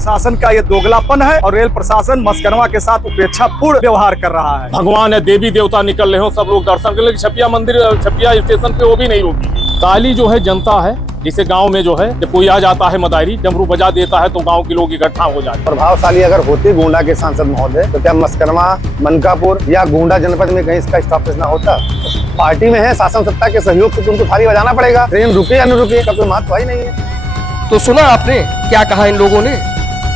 प्रशासन का ये दोगलापन है और रेल प्रशासन मस्करवा के साथ उपेक्षापूर्ण व्यवहार कर रहा है। भगवान है, देवी देवता निकल रहे हो, सब लोग दर्शन कर, लेकिन छपिया मंदिर, छपिया स्टेशन पे वो भी नहीं रोकी। काली जो है जनता है, जिसे गांव में जो है जब कोई आ जाता है मदारी डमरू बजा देता है तो गांव के लोग इकट्ठा हो जाते हैं। प्रभावशाली अगर होते गोंडा के सांसद महोदय तो क्या मस्करवा, मनकापुर या गोंडा जनपद में कहीं इसका स्टॉपेज ना होता? पार्टी में है, शासन सत्ता के सहयोग से तुमको थाली बजाना पड़ेगा। ट्रेन रुके या न रुके का कोई महत्व ही नहीं है। तो सुना आपने क्या कहा इन लोगों ने।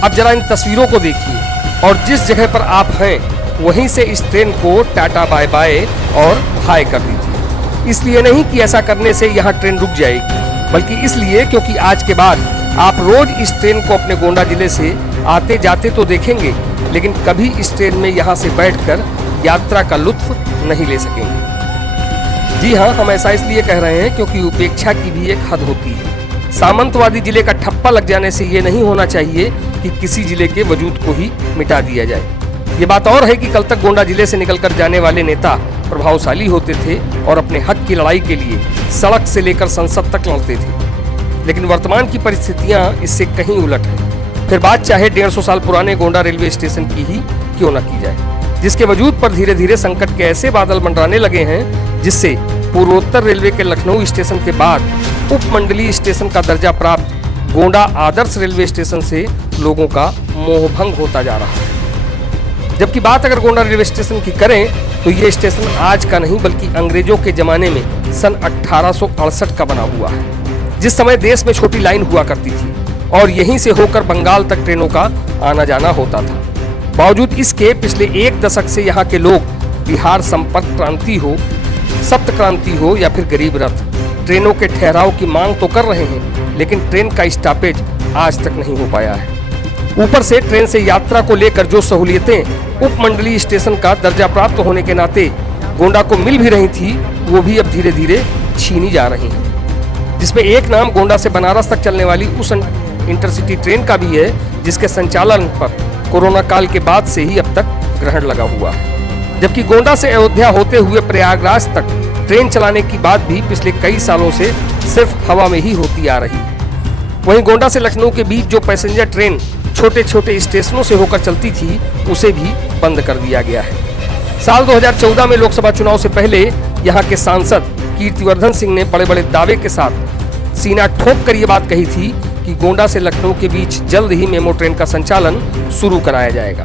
अब जरा इन तस्वीरों को देखिए और जिस जगह पर आप हैं वहीं से इस ट्रेन को टाटा बाय बाय और हाय कर दीजिए। इसलिए नहीं कि ऐसा करने से यहाँ ट्रेन रुक जाएगी, बल्कि इसलिए क्योंकि आज के बाद आप रोज इस ट्रेन को अपने गोंडा जिले से आते जाते तो देखेंगे, लेकिन कभी इस ट्रेन में यहाँ से बैठकर यात्रा का लुत्फ नहीं ले सकेंगे। जी हाँ, हम ऐसा इसलिए कह रहे हैं क्योंकि उपेक्षा की भी एक हद होती है। सामंतवादी जिले का ठप्पा लग जाने से ये नहीं होना चाहिए कि किसी जिले के वजूद को ही मिटा दिया जाए। ये बात और है कि कल तक गोंडा जिले से निकलकर जाने वाले नेता प्रभावशाली होते थे और अपने हक की लड़ाई के लिए सड़क से लेकर संसद तक लड़ते थे, लेकिन वर्तमान की परिस्थितियां इससे कहीं उलट है। फिर बात चाहे 150 साल पुराने गोंडा रेलवे स्टेशन की ही क्यों न की जाए, जिसके वजूद पर धीरे धीरे संकट के ऐसे बादल मंडराने लगे हैं जिससे पूर्वोत्तर रेलवे के लखनऊ स्टेशन के बाद उपमंडलीय स्टेशन का दर्जा प्राप्त गोंडा आदर्श रेलवे स्टेशन से लोगों का मोहभंग होता जा रहा है। जबकि बात अगर गोंडा रेलवे स्टेशन की करें तो ये स्टेशन आज का नहीं बल्कि अंग्रेजों के जमाने में सन 1868 का बना हुआ है, जिस समय देश में छोटी लाइन हुआ करती थी और यहीं से होकर बंगाल तक ट्रेनों का आना जाना होता था। बावजूद इसके पिछले एक दशक से यहाँ के लोग बिहार संपर्क क्रांति हो, सप्त क्रांति हो या फिर गरीब रथ, ट्रेनों के ठहराव की मांग तो कर रहे हैं, लेकिन ट्रेन का स्टॉपेज आज तक नहीं हो पाया है। ऊपर से ट्रेन से यात्रा को लेकर जो सहूलियतें उपमंडलीय स्टेशन का दर्जा प्राप्त होने के नाते गोंडा को मिल भी रही थी, वो भी अब धीरे धीरे छीनी जा रही हैं। जिसमें एक नाम गोंडा से बनारस तक चलने वाली उस इंटरसिटी ट्रेन का भी है, जिसके संचालन पर कोरोना काल के बाद से ही अब तक ग्रहण लगा हुआ है। जबकि गोंडा से अयोध्या होते हुए प्रयागराज तक ट्रेन चलाने की बात भी पिछले कई सालों से सिर्फ हवा में ही होती आ रही है। वहीं गोंडा से लखनऊ के बीच जो पैसेंजर ट्रेन छोटे छोटे स्टेशनों से होकर चलती थी, उसे भी बंद कर दिया गया है। साल 2014 में लोकसभा चुनाव से पहले यहाँ के सांसद कीर्तिवर्धन सिंह ने बड़े बड़े दावे के साथ सीना ठोक कर ये बात कही थी कि गोंडा से लखनऊ के बीच जल्द ही मेमो ट्रेन का संचालन शुरू कराया जाएगा,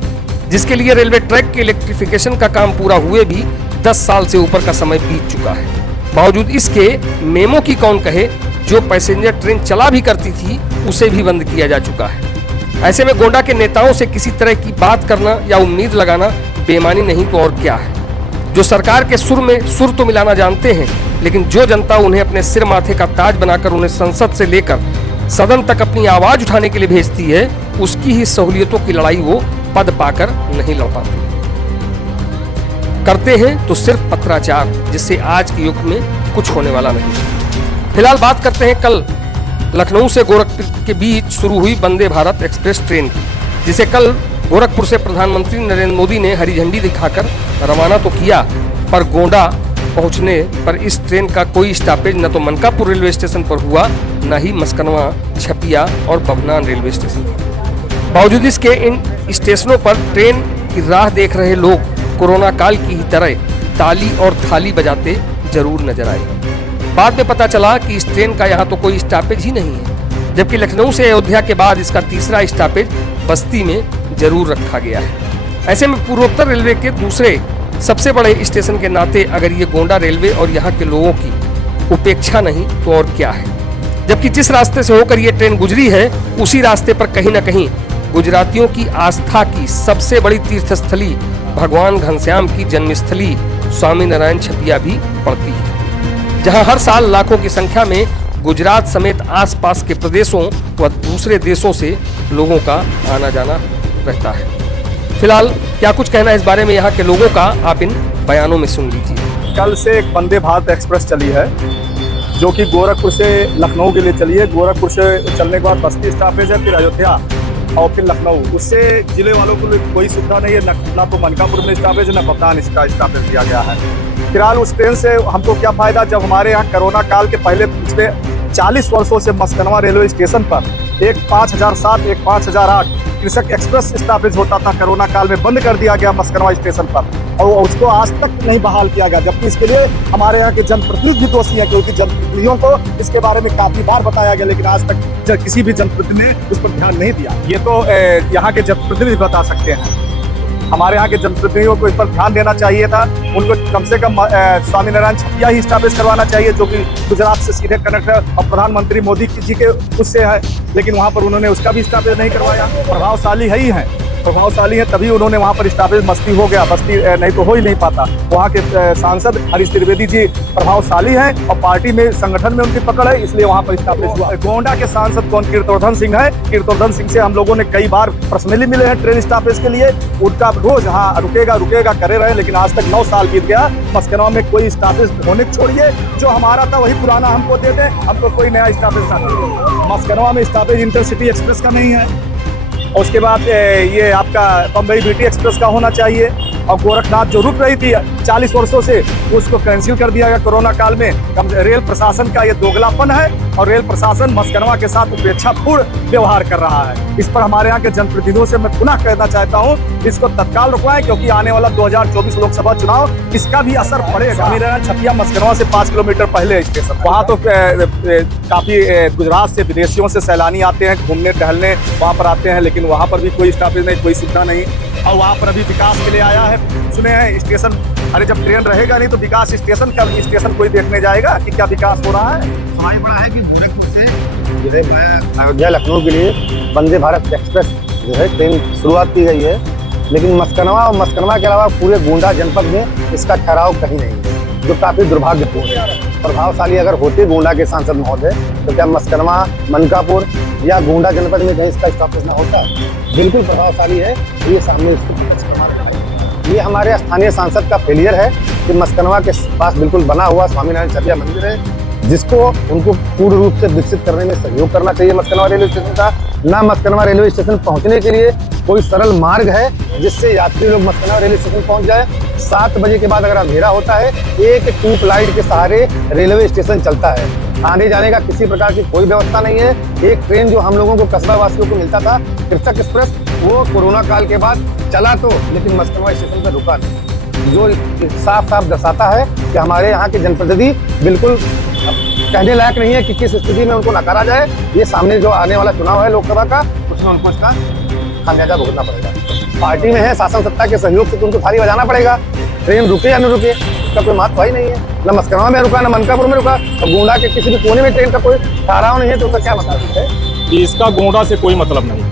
जिसके लिए रेलवे ट्रैक के इलेक्ट्रिफिकेशन का काम पूरा हुए भी 10 साल से ऊपर का समय बीत चुका है। बावजूद इसके मेमो की कौन कहे, जो पैसेंजर ट्रेन चला भी करती थी उसे भी बंद किया जा चुका है। ऐसे में गोंडा के नेताओं से किसी तरह की बात करना या उम्मीद लगाना बेईमानी नहीं तो और क्या है। जो सरकार के सुर में सुर तो मिलाना जानते हैं, लेकिन जो जनता उन्हें अपने सिर माथे का ताज बनाकर उन्हें संसद से लेकर सदन तक अपनी आवाज उठाने के लिए भेजती है, उसकी ही सहूलियतों की लड़ाई वो पद पाकर नहीं लड़ पाते। करते हैं तो सिर्फ पत्राचार, जिससे आज के युग में कुछ होने वाला नहीं। फिलहाल बात करते हैं कल लखनऊ से गोरखपुर के बीच शुरू हुई वंदे भारत एक्सप्रेस ट्रेन की, जिसे कल गोरखपुर से प्रधानमंत्री नरेंद्र मोदी ने हरी झंडी दिखाकर रवाना तो किया, पर गोंडा पहुंचने पर इस ट्रेन का कोई स्टॉपेज न तो मनकापुर रेलवे स्टेशन पर हुआ, न ही मस्करवा, छपिया और बभनान रेलवे स्टेशन पर। बावजूद इसके इन स्टेशनों पर ट्रेन की राह देख रहे लोग कोरोना काल की ही तरह ताली और थाली बजाते जरूर नजर आए। बाद में पता चला कि इस ट्रेन का यहाँ तो कोई स्टॉपेज ही नहीं है, जबकि लखनऊ से अयोध्या के बाद इसका तीसरा स्टॉपेज बस्ती में जरूर रखा गया है। ऐसे में पूर्वोत्तर रेलवे के दूसरे सबसे बड़े स्टेशन के नाते अगर ये गोंडा रेलवे और यहाँ के लोगों की उपेक्षा नहीं तो और क्या है। जबकि जिस रास्ते से होकर ये ट्रेन गुजरी है, उसी रास्ते पर कहीं न कहीं गुजरातियों की आस्था की सबसे बड़ी तीर्थस्थली भगवान घनश्याम की जन्मस्थली स्वामी नारायण छपिया भी पड़ती है, जहां हर साल लाखों की संख्या में गुजरात समेत आसपास के प्रदेशों व दूसरे देशों से लोगों का आना जाना रहता है। फिलहाल क्या कुछ कहना है इस बारे में यहाँ के लोगों का, आप इन बयानों में सुन लीजिए। कल से एक वंदे भारत एक्सप्रेस चली है, जो कि गोरखपुर से लखनऊ के लिए चली है। गोरखपुर से चलने के बाद बस्ती स्टॉपेज है, फिर अयोध्या और फिर लखनऊ। उससे जिले वालों को कोई सुविधा नहीं है, ना तो मनकापुर में स्टॉपेज है, ना बभनान इसका स्टॉपेज दिया गया है। फिलहाल उस ट्रेन से हमको क्या फायदा, जब हमारे यहाँ कोरोना काल के पहले पिछले 40 वर्षों से मस्करवा रेलवे स्टेशन पर एक 5007, एक 5008 कृषक एक्सप्रेस स्टॉपेज होता था कोरोना काल में, बंद कर दिया गया मस्करवा स्टेशन पर और उसको आज तक नहीं बहाल किया गया, जबकि इसके लिए हमारे यहाँ के जनप्रतिनिधि भी दोषी हैं, क्योंकि जनप्रतिनिधियों को इसके बारे में काफी बार बताया गया, लेकिन आज तक किसी भी जनप्रतिनिधि ने उस पर ध्यान नहीं दिया। ये तो यहाँ के जनप्रतिनिधि बता सकते हैं। हमारे यहाँ के जनप्रतिनिधियों को इस पर ध्यान देना चाहिए था। उनको कम से कम स्वामीनारायण छपिया ही स्टॉपेज करवाना चाहिए, जो कि गुजरात से सीधे कनेक्ट है और प्रधानमंत्री मोदी जी के उससे है, लेकिन वहाँ पर उन्होंने उसका भी स्टॉपेज नहीं करवाया। प्रभावशाली है ही है, प्रभावशाली है, तभी उन्होंने वहाँ पर स्टॉपेज मस्ती हो गया, बस्ती नहीं तो हो ही नहीं पाता। वहाँ के सांसद हरीश त्रिवेदी जी प्रभावशाली हैं और पार्टी में संगठन में उनकी पकड़ है, इसलिए वहाँ पर स्टॉपेज हुआ। गोंडा के सांसद कौन? कीर्तवर्धन सिंह है। कीर्तवर्धन सिंह से हम लोगों ने कई बार पर्सनली मिले हैं ट्रेन स्टॉपेज के लिए। उनका रोज हाँ रुकेगा करे रहे, लेकिन आज तक 9 साल बीत गया, मस्करवा में कोई स्टॉपेज होने छोड़िए, जो हमारा था वही पुराना हमको दे दें, हमको कोई नया स्टॉपेज ना। मस्करवा में स्टॉपेज इंटरसिटी एक्सप्रेस का नहीं है। उसके बाद ये आपका बम्बई बीटी एक्सप्रेस का होना चाहिए, और गोरखनाथ जो रुक रही थी 40 वर्षों से, उसको कैंसिल कर दिया गया कोरोना काल में। रेल प्रशासन का ये दोगलापन है और रेल प्रशासन मस्करवा के साथ उपेक्षापूर्ण व्यवहार कर रहा है। इस पर हमारे यहाँ के जनप्रतिनिधियों से मैं पुनः कहना चाहता हूँ, इसको तत्काल रुकवाएं, क्योंकि आने वाला 2024 लोकसभा चुनाव, इसका भी असर पड़ेगा। स्वामीनारायण छपिया मस्करवा से 5 किलोमीटर पहले स्टेशन, वहाँ तो काफी गुजरात से विदेशियों से सैलानी आते हैं घूमने टहलने, वहाँ पर आते हैं, लेकिन वहाँ पर भी कोई स्टॉपेज नहीं, कोई सुविधा नहीं। और वहाँ पर अभी विकास के लिए आया है, सुने हैं स्टेशन, अरे जब ट्रेन रहेगा नहीं तो विकास स्टेशन का स्टेशन कोई देखने जाएगा कि क्या विकास हो रहा है। सवाल बड़ा है कि गोरखपुर से जो है अयोध्या लखनऊ के लिए वंदे भारत एक्सप्रेस जो है ट्रेन शुरुआत की गई है, लेकिन मस्करवा और मस्करवा के अलावा पूरे गोंडा जनपद में इसका ठहराव कहीं नहीं है, जो काफी दुर्भाग्यपूर्ण है। प्रभावशाली अगर होते गोंडा के सांसद महोदय, तो क्या मस्करवा, मनकापुर या गोंडा जनपद में कहीं इसका स्टॉपेज ना होता? बिल्कुल प्रभावशाली है, ये सामने ये हमारे स्थानीय सांसद का फेलियर है कि मस्करवा के पास बिल्कुल बना हुआ स्वामीनारायण छपिया मंदिर है, जिसको उनको पूर्ण रूप से विकसित करने में सहयोग करना चाहिए मस्करवा रेलवे स्टेशन का। ना मस्करवा रेलवे स्टेशन पहुंचने के लिए कोई सरल मार्ग है जिससे यात्री लोग मस्करवा रेलवे स्टेशन पहुंच जाए। 7 बजे के बाद अगर अंधेरा होता है, एक ट्यूब लाइट के सहारे रेलवे स्टेशन चलता है, आने जाने का किसी प्रकार की कोई व्यवस्था नहीं है। एक ट्रेन जो हम लोगों को कस्बा वासियों को मिलता था, कृषक एक्सप्रेस, वो कोरोना काल के बाद चला तो, लेकिन मस्करवा स्टेशन पर रुका नहीं, जो साफ साफ दर्शाता है कि हमारे यहाँ के जनप्रतिनिधि बिल्कुल कहने लायक नहीं है कि किस स्थिति में उनको नकारा जाए। ये सामने जो आने वाला चुनाव है लोकसभा का, उसमें उनको इसका खामियाजा भुगतना पड़ेगा। पार्टी में है, शासन सत्ता के सहयोग से तो उनको थाली बजाना पड़ेगा। ट्रेन रुके या न रुके इसका कोई महत्व ही नहीं है, न मस्करवा में रुका, न मनकापुर में रुका, और गोंडा के किसी भी कोने में ट्रेन का कोई ठहराव नहीं है, तो उसका क्या मतलब है? इसका गोंडा से कोई मतलब नहीं,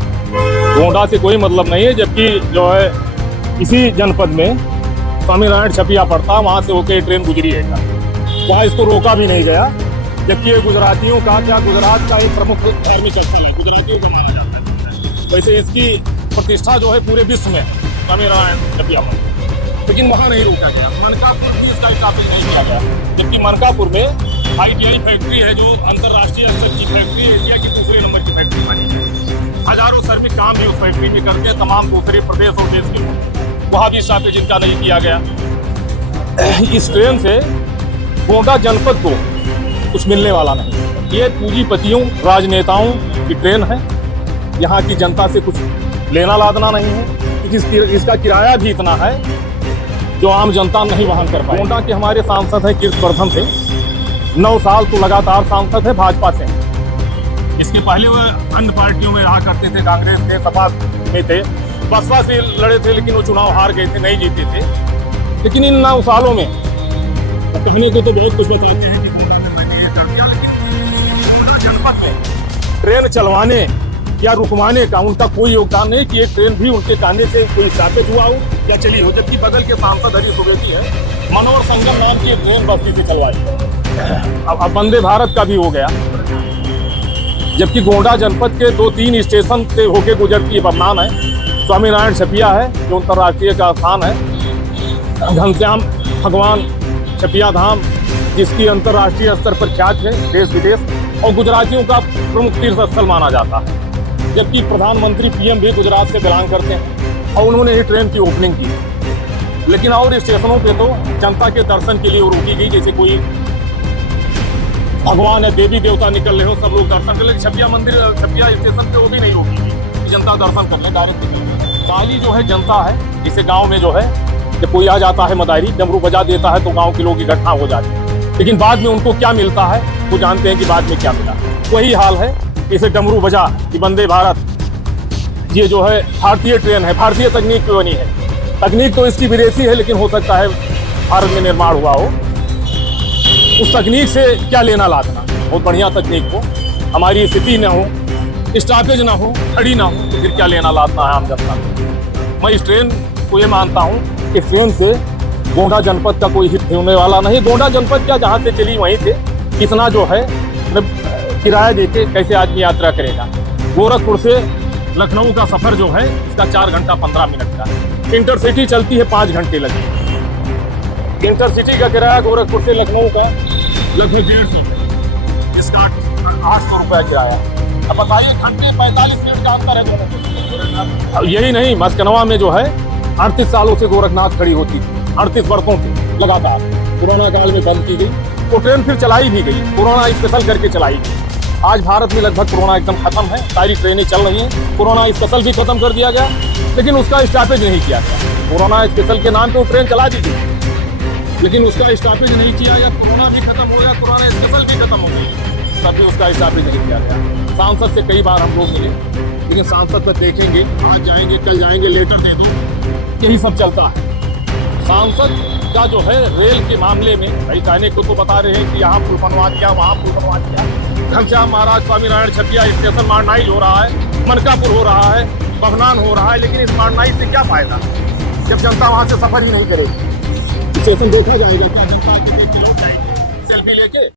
गोंडा से कोई मतलब नहीं है, जबकि जो है इसी जनपद में स्वामीनारायण छपिया पड़ता, वहाँ से होकर ट्रेन गुजरी है, वहाँ इसको रोका भी नहीं गया, जबकि ये गुजरातियों का क्या गुजरात का एक प्रमुख धार्मिक स्थल है, गुजरातियों को माना जाता है। वैसे इसकी प्रतिष्ठा जो है पूरे विश्व में स्वामीनारायण छपिया मंदिर, लेकिन वहाँ नहीं रोका गया। मनकापुर भी इसका स्टॉपेज नहीं किया गया, जबकि मनकापुर में ITI फैक्ट्री है, जो अंतर्राष्ट्रीय स्तर की फैक्ट्री है, एशिया की दूसरे नंबर की फैक्ट्री मानी है। हजारों श्रमिक काम भी उस फैक्ट्री में करते हैं, तमाम दूसरे प्रदेश और देश के लोग, वहाँ भी स्टॉपेज इनका नहीं किया गया। इस ट्रेन से गोंडा जनपद को कुछ मिलने वाला नहीं, ये पूंजीपतियों राजनेताओं की ट्रेन है, यहाँ की जनता से कुछ लेना लादना नहीं है, क्योंकि इसका किराया भी इतना है जो आम जनता नहीं वहन कर पाए। गोंडा के हमारे सांसद हैं कीर्तवर्धन से, 9 साल तो लगातार सांसद है भाजपा से। इसके पहले वो अन्य पार्टियों में रहा करते थे, कांग्रेस थे, सपा में थे, बसपा से लड़े थे, लेकिन वो चुनाव हार गए थे, नहीं जीते थे। लेकिन इन 9 सालों में कहने को तो बहुत कुछ बताते हैं कि जनपद में ट्रेन चलवाने या रुकवाने का उनका कोई योगदान नहीं कि एक ट्रेन भी उनके कहने से कोई स्टॉपेज हुआ हो या चली हो। जबकि बगल के सांसद हरीश त्रिवेदी है, मनोहर संगम नाम की ट्रेन बस्ती से चलवाई, अब वंदे भारत का भी हो गया। जबकि गोंडा जनपद के 2-3 स्टेशन से होके गुजरती बमनान है, स्वामीनारायण छपिया है जो अंतर्राष्ट्रीय का स्थान है, घनश्याम भगवान छपिया धाम जिसकी अंतर्राष्ट्रीय स्तर पर ख्यात है देश विदेश, और गुजरातियों का प्रमुख तीर्थ स्थल माना जाता है। जबकि प्रधानमंत्री PM भी गुजरात से बिलोंग करते हैं और उन्होंने ही ट्रेन की ओपनिंग की। लेकिन और स्टेशनों पे तो जनता के दर्शन के लिए वो रोकी गई, जैसे कोई भगवान है, देवी देवता निकल रहे हो, सब लोग दर्शन कर, लेकिन छपिया मंदिर, छपिया स्टेशन पे वो भी नहीं रोकी गई। की जनता दर्शन कर ले, डायरेक्ट टिकट। वाली जो है जनता है, जैसे गांव में जो है जब कोई आ जाता है मदारी, डमरू बजा देता है तो गांव के लोग इकट्ठा हो जाते हैं, लेकिन बाद में उनको क्या मिलता है वो जानते हैं कि बाद में क्या मिला। वही हाल है, इसे डमरू बजा कि वंदे भारत, ये जो है भारतीय ट्रेन है, भारतीय तकनीक पे बनी है। तकनीक तो इसकी विदेशी है, लेकिन हो सकता है भारत में निर्माण हुआ हो। उस तकनीक से क्या लेना लादना, बहुत बढ़िया तकनीक हो, हमारी स्थिति न हो, स्टॉपेज ना हो, खड़ी ना हो, तो फिर क्या लेना लादना है आम जनता को। मैं इस ट्रेन को ये मानता हूँ कि ट्रेन से गोंडा जनपद का कोई हित होने वाला नहीं। गोंडा जनपद क्या, जहाँ से चली वहीं से कितना जो है किराया देके कैसे आदमी यात्रा करेगा। गोरखपुर से लखनऊ का सफर जो है इसका 4 घंटा 15 मिनट का है। इंटरसिटी चलती है 5 घंटे लगेंगे। इंटरसिटी का किराया गोरखपुर से लखनऊ का लगभग 150, इसका 800 रुपया किराया। अब बताइए, घंटे 45 मिनट का अंतर है गोरखपुर। यही नहीं, मस्कनवा में जो है 38 सालों से गोरखनाथ खड़ी होती थी, 38 वर्षों से लगातार। कोरोना काल में बंद की गई, वो ट्रेन फिर चलाई भी गई, कोरोना स्पेशल करके चलाई गई। आज भारत में लगभग कोरोना एकदम खत्म है, सारी ट्रेनें चल रही हैं। कोरोना स्पेशल भी खत्म कर दिया गया, लेकिन उसका स्टॉपेज नहीं किया गया। कोरोना स्पेशल के नाम पे वो ट्रेन चला दी गई, लेकिन उसका स्टॉपेज नहीं किया गया। कोरोना भी खत्म हो गया, कोरोना स्पेशल भी खत्म हो गई, तब भी उसका स्टॉपेज नहीं किया गया। सांसद से कई बार हम लोग मिले, लेकिन सांसद पर देखेंगे, आज जाएंगे कल जाएंगे, लेटर दे दो, यही सब चलता है। सांसद का जो है रेल के मामले में भाई कहने को तो बता रहे हैं कि यहाँ पुल बनवा दिया, वहाँ पुल बनवा दिया। घनश्याम महाराज स्वामीनारायण छपिया स्टेशन मॉडर्नाइज हो रहा है, मनकापुर हो रहा है, बगनान हो रहा है, लेकिन इस मॉडर्नाइज से क्या फायदा जब जनता वहाँ से सफर ही नहीं करेगी। स्टेशन देखा जाएगा, क्या जनता सेल्फी लेके